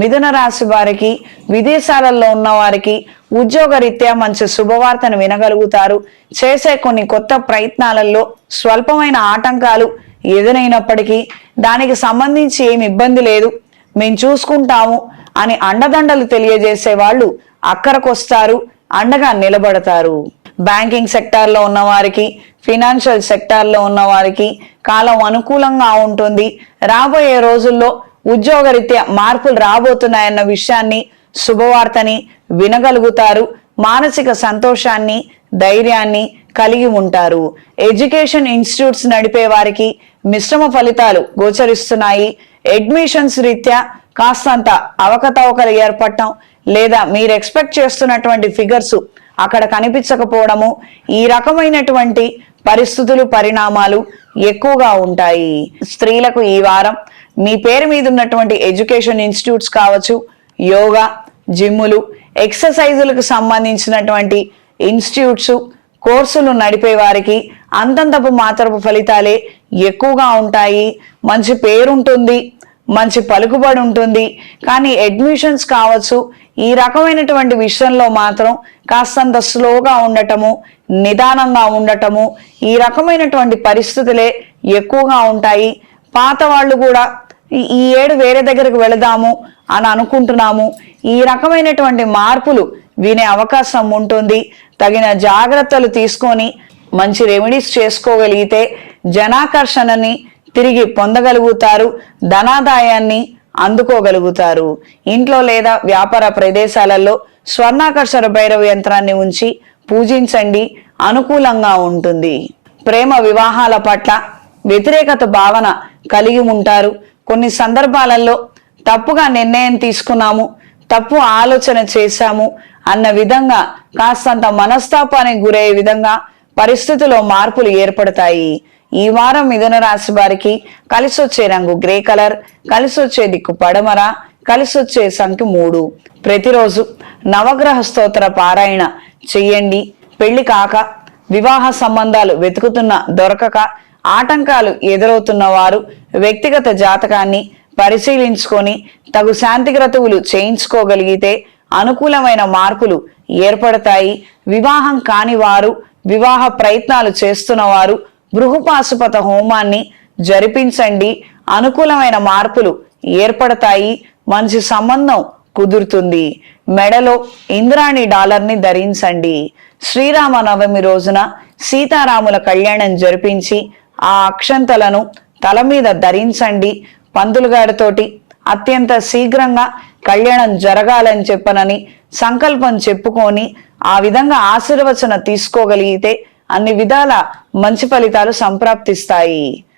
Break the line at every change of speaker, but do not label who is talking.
మిథున రాశి వారికి విదేశాలలో ఉన్న వారికి ఉద్యోగరీత్యా మంచి శుభవార్తను వినగలుగుతారు. చేసే కొన్ని కొత్త ప్రయత్నాలలో స్వల్పమైన ఆటంకాలు ఎదురైనప్పటికీ దానికి సంబంధించి ఏమి ఇబ్బంది లేదు. మేము చూసుకుంటాము అని అండదండలు తెలియజేసే వాళ్ళు అక్కరకొస్తారు అండగా నిలబడతారు. బ్యాంకింగ్ సెక్టార్లో ఉన్న వారికి ఫినాన్షియల్ సెక్టార్లో ఉన్న వారికి కాలం అనుకూలంగా ఉంటుంది. రాబోయే రోజుల్లో ఉద్యోగరీత్యా మార్పులు రాబోతున్నాయన్న విషయాన్ని శుభవార్తని వినగలుగుతారు మానసిక సంతోషాన్ని ధైర్యాన్ని కలిగి ఉంటారు. ఎడ్యుకేషన్ ఇన్స్టిట్యూట్స్ నడిపే వారికి మిశ్రమ ఫలితాలు గోచరిస్తున్నాయి. అడ్మిషన్స్ రీత్యా కాస్తంత అవకతవకలు ఏర్పడటం లేదా మీరు ఎక్స్పెక్ట్ చేస్తున్నటువంటి ఫిగర్స్ అక్కడ కనిపించకపోవడము ఈ రకమైనటువంటి పరిస్థితులు పరిణామాలు ఎక్కువగా ఉంటాయి. స్త్రీలకు ఈ వారం మీ పేరు మీద ఉన్నటువంటి ఎడ్యుకేషన్ ఇన్స్టిట్యూట్స్ కావచ్చు యోగా జిమ్ములు ఎక్సర్సైజులకు సంబంధించినటువంటి ఇన్స్టిట్యూట్స్ కోర్సులు నడిపే వారికి అంతంతపు మాత్రపు ఫలితాలే ఎక్కువగా ఉంటాయి. మంచి పేరుంటుంది మంచి పలుకుబడి ఉంటుంది. కానీ అడ్మిషన్స్ కావచ్చు ఈ రకమైనటువంటి విషయంలో మాత్రం కాస్తంత స్లోగా ఉండటము నిదానంగా ఉండటము ఈ రకమైనటువంటి పరిస్థితులే ఎక్కువగా ఉంటాయి. పాత వాళ్ళు కూడా ఈ- ఏడు వేరే దగ్గరకు వెళదాము అని అనుకుంటున్నాము. ఈ రకమైనటువంటి మార్పులు వినే అవకాశం ఉంటుంది. తగిన జాగ్రత్తలు తీసుకొని మంచి రెమెడీస్ చేసుకోగలిగితే జనాకర్షణని తిరిగి పొందగలుగుతారు ధనాదాయాన్ని అందుకోగలుగుతారు. ఇంట్లో లేదా వ్యాపార ప్రదేశాలలో స్వర్ణాకర్షణ భైరవ యంత్రాన్ని ఉంచి పూజించండి. అనుకూలంగా ఉంటుంది. ప్రేమ వివాహాల పట్ల వ్యతిరేకత భావన కలిగి ఉంటారు. కొన్ని సందర్భాలలో తప్పుగా నిర్ణయం తీసుకున్నాము తప్పు ఆలోచన చేశాము అన్న విధంగా కాస్తంత మనస్తాపానికి గురయ్యే విధంగా పరిస్థితిలో మార్పులు ఏర్పడతాయి. ఈ వారం మిథున రాశి వారికి కలిసి వచ్చే రంగు గ్రే కలర్ కలిసి వచ్చే దిక్కు పడమర కలిసి వచ్చే సంఖ్య మూడు. ప్రతిరోజు నవగ్రహ స్తోత్ర పారాయణ చెయ్యండి. పెళ్ళి కాక వివాహ సంబంధాలు వెతుకుతున్న దొరకక ఆటంకాలు ఎదురవుతున్న వారు వ్యక్తిగత జాతకాన్ని పరిశీలించుకొని తగు శాంతి క్రతువులు చేయించుకోగలిగితే అనుకూలమైన మార్పులు ఏర్పడతాయి. వివాహం కాని వారు వివాహ ప్రయత్నాలు చేస్తున్న వారు బృహపాశుపత హోమాన్ని జరిపించండి. అనుకూలమైన మార్పులు ఏర్పడతాయి. మంచి సంబంధం కుదురుతుంది. మెడలో ఇంద్రాణి డాలర్ని ధరించండి. శ్రీరామ నవమి రోజున సీతారాముల కళ్యాణం జరిపించి ఆ అక్షంతలను తల మీద ధరించండి. పంతులు గారితోటి అత్యంత శీఘ్రంగా కళ్యాణం జరగాలని చెప్పనని సంకల్పం చెప్పుకొని ఆ విధంగా ఆశీర్వచన తీసుకోగలిగితే అన్ని విధాల మంచి ఫలితాలు సంప్రాప్తిస్తాయి.